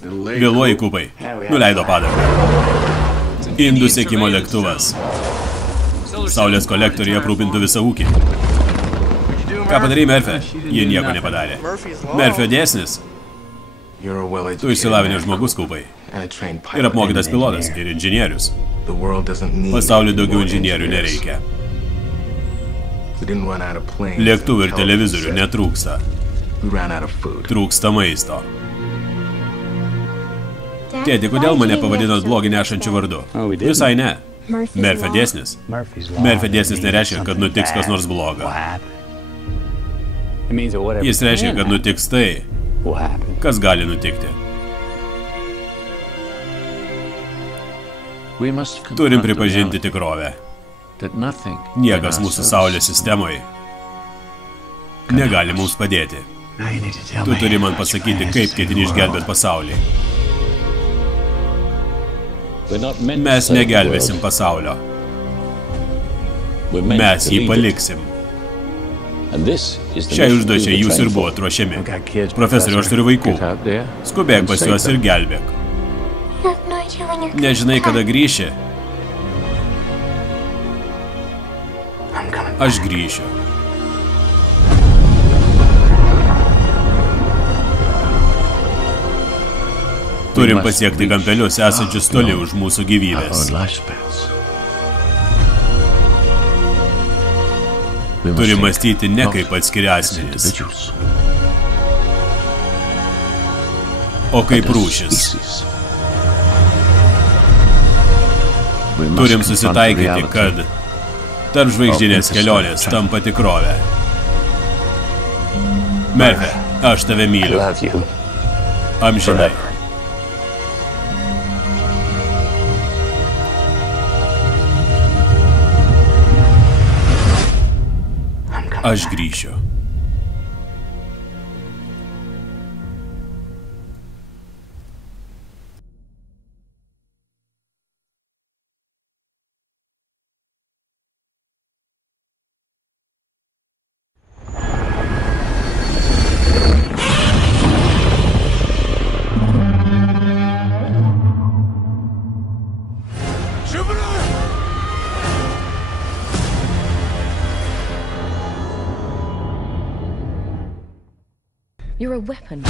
Vėluoji, Kupai. Nuleido padarą. Indų sekimo lėktuvas. Saulės kolektoriai aprūpintų visą ūkį. Ką padarai, Murphy? Jie nieko nepadarė. Murphy dėsnis. Tu išsilavinęs žmogus, Kupai. Ir apmokytas pilotas, ir inžinierius. Pasauliui daugiau inžinierių nereikia. Lėktuvų ir televizorių netrūksta. Trūksta maisto. Tėti, kodėl mane pavadinot blogį nešančių vardu? Visai ne. Murphy dėsnis. Murphy dėsnis nereiškia, kad nutiks kas nors bloga. Jis reiškia, kad nutiks tai, kas gali nutikti. Turim pripažinti tikrovę. Niekas mūsų Saulės sistemoje negali mums padėti. Tu turi man pasakyti, kaip ketini išgelbėti pasaulį. Mes negelbėsim pasaulio. Mes jį paliksim. Šiai užduočiai jūs ir buvot ruošiami. Profesoriu, aš turiu vaikų. Skubėk pas juos ir gelbėk. Nežinai, kada grįši? Aš grįšiu. Turim pasiekti kampelius esančius toli už mūsų gyvybės. Turim mąstyti ne kaip atskiri asmenys, o kaip rūšis. Turim susitaikyti, kad tarp žvaigždinės kelionės tampa tikrovė. Murphy, aš tave myliu. Amžinai. Aš grįšiu. You're a weapon.